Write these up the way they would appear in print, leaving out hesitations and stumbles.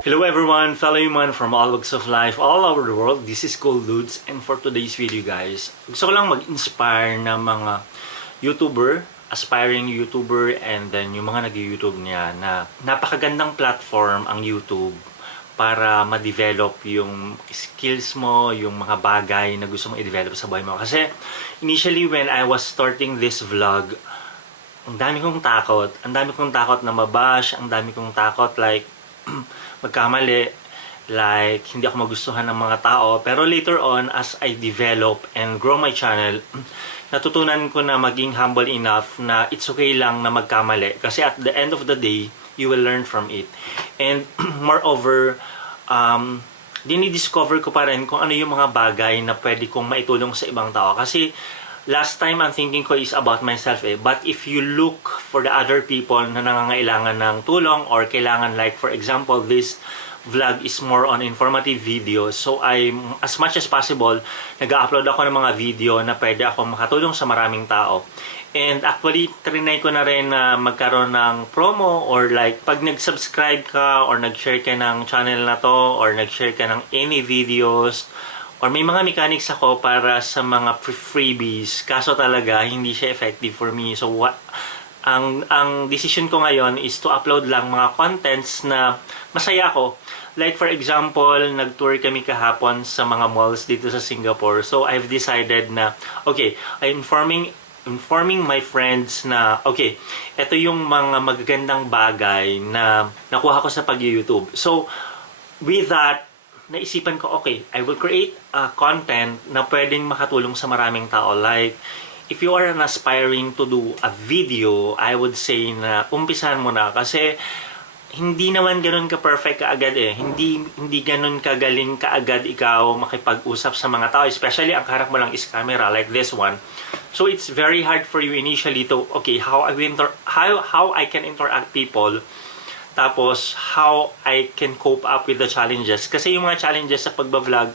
Hello everyone, fellow human from all walks of life, all over the world. This is Cool Dudes, and for today's video guys, gusto ko lang mag-inspire na mga YouTuber, aspiring YouTuber, and then yung mga nag-YouTube niya na napakagandang platform ang YouTube para ma-develop yung skills mo, yung mga bagay na gusto mong i-develop sa buhay mo. Kasi initially when I was starting this vlog, ang dami kong takot na mabash, ang dami kong takot like magkamali, like hindi ako magustuhan ng mga tao. Pero later on, as I develop and grow my channel, natutunan ko na maging humble enough na it's okay lang na magkamali. Kasi at the end of the day, you will learn from it. And moreover, dinidiscover ko pa rin kung ano yung mga bagay na pwede kong maitulong sa ibang tao. Kasi last time ang thinking ko is about myself But if you look for the other people na nangangailangan ng tulong or kailangan, like for example, this vlog is more on informative videos. So I'm, as much as possible, nag-upload ako ng mga video na pwede ako makatulong sa maraming tao. And actually, trinay ko na rin na magkaroon ng promo or like pag nag-subscribe ka or nag-share ka ng channel na to or nag-share ka ng any videos, or may mga mechanics ako para sa mga freebies. Kaso talaga, hindi siya effective for me. So, ang decision ko ngayon is to upload lang mga contents na masaya ako. Like for example, nag-tour kami kahapon sa mga malls dito sa Singapore. So, I've decided na, okay, I'm informing my friends na, okay, ito yung mga magagandang bagay na nakuha ko sa pag-YouTube. So, with that, naisipan ko, okay, I will create a content na pwedeng makatulong sa maraming tao. Like, if you are an aspiring to do a video, I would say na umpisahan mo na. Kasi, hindi naman ganun ka-perfect kaagad Hindi ganun kagaling kaagad ikaw makipag-usap sa mga tao. Especially, ang harap mo lang is camera, like this one. So, it's very hard for you initially to, okay, how I can interact people. Tapos, how I can cope up with the challenges. Kasi yung mga challenges sa pagbablog,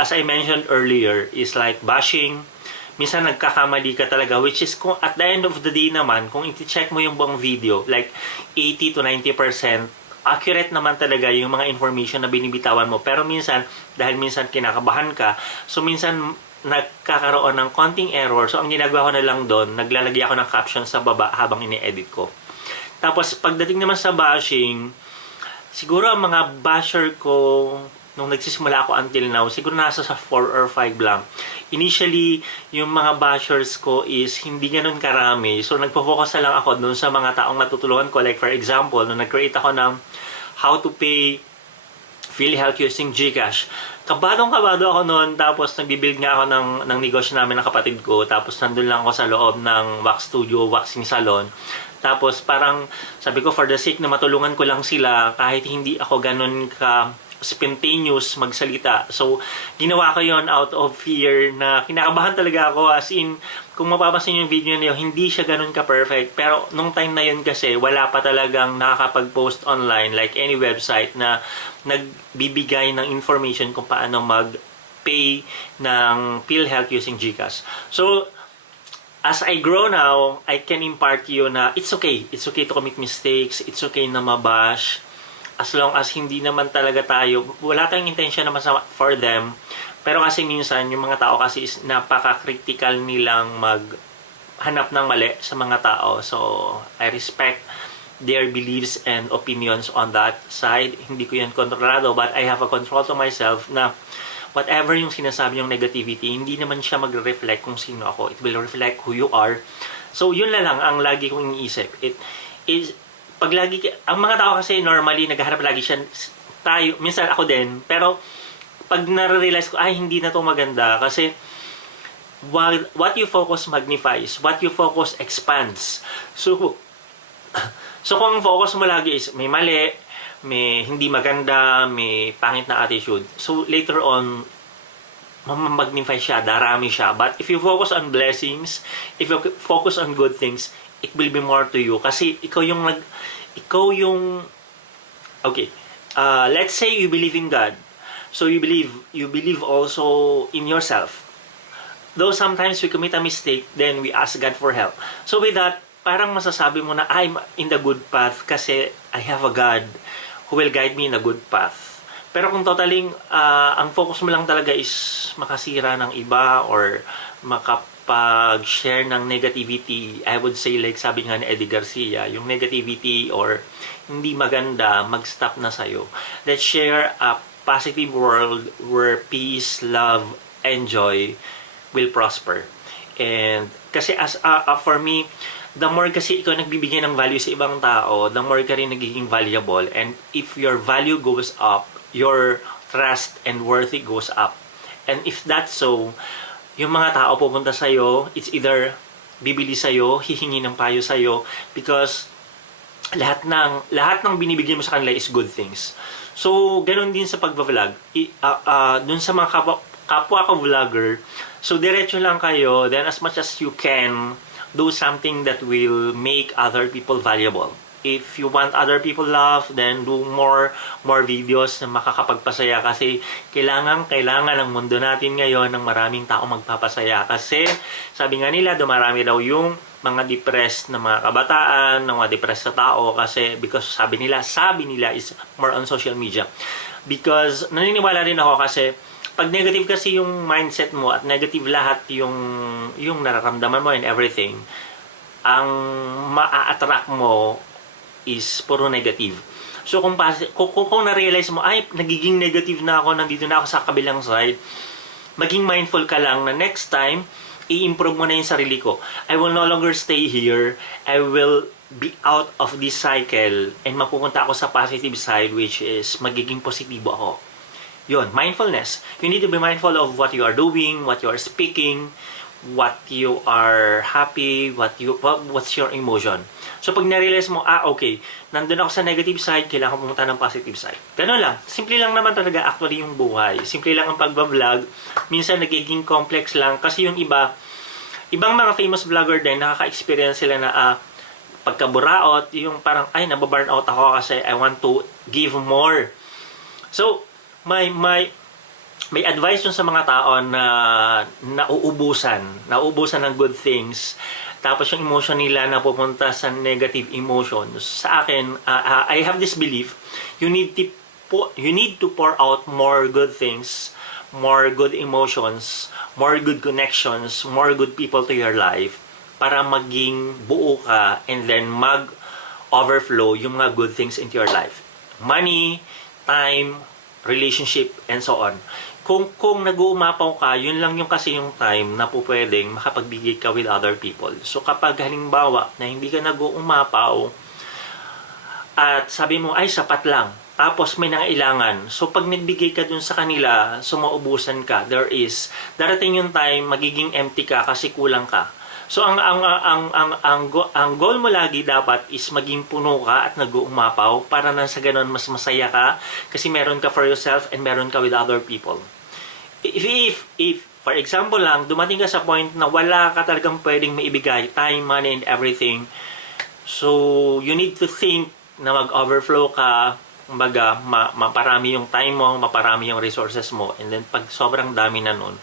as I mentioned earlier, is like bashing. Minsan nagkakamali ka talaga, which is kung at the end of the day naman, kung i-check mo yung buong video, like 80 to 90%, accurate naman talaga yung mga information na binibitawan mo. Pero minsan, dahil minsan kinakabahan ka, so minsan nagkakaroon ng konting error. So, ang ginagawa ko na lang doon, naglalagay ako ng caption sa baba habang ini-edit ko. Tapos, pagdating naman sa bashing, siguro ang mga basher ko, nung nagsisimula ako until now, siguro nasa sa 4 or 5 lang. Initially, yung mga bashers ko is hindi ganun karami. So, nagpo-focus na lang ako dun sa mga taong natutulungan ko. Like, for example, nung nag-create ako ng how to pay PhilHealth using GCash. Kabadong-kabado ako noon, tapos nagbibuild nga ako ng negosyo namin ng kapatid ko. Tapos, nandun lang ako sa loob ng wax studio, waxing salon. Tapos parang sabi ko, for the sake na matulungan ko lang sila kahit hindi ako ganun ka spontaneous magsalita. So, ginawa ko yon out of fear na kinakabahan talaga ako. As in, kung mapapansin yung video na yun, hindi siya ganun ka-perfect. Pero nung time na yun kasi, wala pa talagang nakakapag-post online like any website na nagbibigay ng information kung paano mag-pay ng PhilHealth using GCash. So, as I grow now, I can impart to you na it's okay. It's okay to commit mistakes. It's okay na mabash. As long as hindi naman talaga tayo, wala tayong intention na masama for them. Pero kasi minsan, yung mga tao kasi is napaka-critical nilang maghanap ng mali sa mga tao. So, I respect their beliefs and opinions on that side. Hindi ko yan kontrolado, but I have a control to myself na whatever yung sinasabi yung negativity, hindi naman siya magre-reflect kung sino ako. It will reflect who you are. So, yun lang ang lagi kong iniisip. It is, pag lagi, ang mga tao kasi normally, naghahanap lagi siya, tayo, minsan ako din, pero pag nare-realize ko, ay, hindi na to maganda. Kasi, what you focus magnifies. What you focus expands. So kung ang focus mo lagi is, may mali, may hindi maganda, may pangit na attitude. So, later on, magnify siya, darami siya. But if you focus on blessings, if you focus on good things, it will be more to you. Kasi okay, let's say you believe in God. So, you believe also in yourself. Though sometimes we commit a mistake, then we ask God for help. So, with that, parang masasabi mo na I'm in the good path kasi I have a God who will guide me in a good path. Pero kung totaling, ang focus mo lang talaga is makasira ng iba or makapag-share ng negativity, I would say like sabi nga ni Eddie Garcia, yung negativity or hindi maganda, mag-stop na sa'yo. Let's share a positive world where peace, love, and joy will prosper. And kasi for me, the more kasi ikaw nagbibigay ng value sa ibang tao, the more ka rin nagiging valuable. And if your value goes up, your trust and worthy goes up. And if that's so, yung mga tao pupunta sa'yo, it's either bibili sa'yo, hihingi ng payo sa'yo, because lahat ng binibigay mo sa kanila is good things. So, ganun din sa pagbablog. Dun sa mga kapwa ko vlogger, so diretso lang kayo, then as much as you can, do something that will make other people valuable. If you want other people love, then do more videos na makakapagpasaya, kasi kailangan ng mundo natin ngayon ng maraming tao magpapasaya, kasi sabi nga nila dumarami daw yung mga depressed na mga kabataan, ng mga depressed na tao, kasi because sabi nila is more on social media. Because naniniwala rin ako, kasi pag negative kasi yung mindset mo at negative lahat yung nararamdaman mo and everything, ang maa-attract mo is puro negative. So kung na-realize mo, ay, nagiging negative na ako, nandito na ako sa kabilang side, maging mindful ka lang na next time, i-improve mo na yung sarili ko. I will no longer stay here. I will be out of this cycle and mapupunta ako sa positive side, which is magiging positibo ako. Yun, mindfulness. You need to be mindful of what you are doing, what you are speaking, what you are happy, what's your emotion. So pag na-realize mo, okay, nandun ako sa negative side, kailangan pumunta ng positive side. Ganun lang. Simple lang naman talaga actually yung buhay. Simple lang ang pagbablog. Minsan nagiging complex lang kasi yung ibang mga famous vlogger din, nakaka-experience sila na pagkaburaot, yung parang, ay, nababurnout ako kasi I want to give more. So, may advice yun sa mga tao na nauubusan ng good things, tapos yung emotion nila na pupunta sa negative emotions. Sa akin, I have this belief, you need to pour out more good things, more good emotions, more good connections, more good people to your life, para maging buo ka and then mag-overflow yung mga good things into your life. Money, time, relationship, and so on. Kung nag-uumapaw ka, yun lang yung kasi yung time na po pwedeng makapagbigay ka with other people. So kapag halimbawa na hindi ka nag-uumapaw at sabi mo, ay, sapat lang, tapos may nangailangan, so pag nagbigay ka dun sa kanila, so maubusan ka, darating yung time, magiging empty ka kasi kulang ka. So ang goal mo lagi dapat is maging puno ka at nag-uumapaw, para nang sa ganun mas masaya ka kasi meron ka for yourself and meron ka with other people. If for example lang, dumating ka sa point na wala ka talagang pwedeng maibigay, time, money, and everything, so you need to think na mag-overflow ka, kumbaga maparami yung time mo, maparami yung resources mo, and then pag sobrang dami na nun,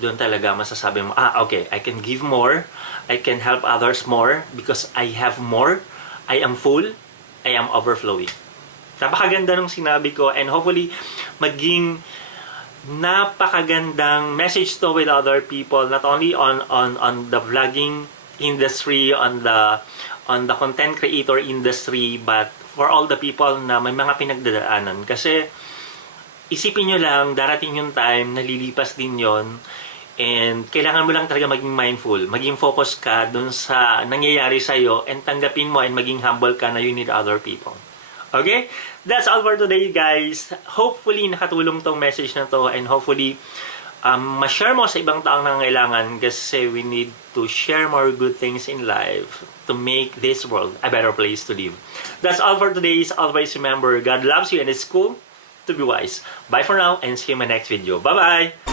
doon talaga masasabi mo, okay, I can give more, I can help others more because I have more, I am full, I am overflowing. Napakaganda nung sinabi ko, and hopefully maging napakagandang message to with other people, not only on the vlogging industry, on the content creator industry, but for all the people na may mga pinagdadaanan. Kasi isipin nyo lang, darating yung time, nalilipas din yon. And kailangan mo lang talaga maging mindful, maging focus ka dun sa nangyayari sa'yo, and tanggapin mo and maging humble ka na you need other people. Okay? That's all for today, guys. Hopefully, nakatulong tong message na to, and hopefully, ma-share mo sa ibang taong nangangailangan, kasi we need to share more good things in life to make this world a better place to live. That's all for today. Always remember, God loves you and it's cool to be wise. Bye for now and see you in my next video. Bye-bye!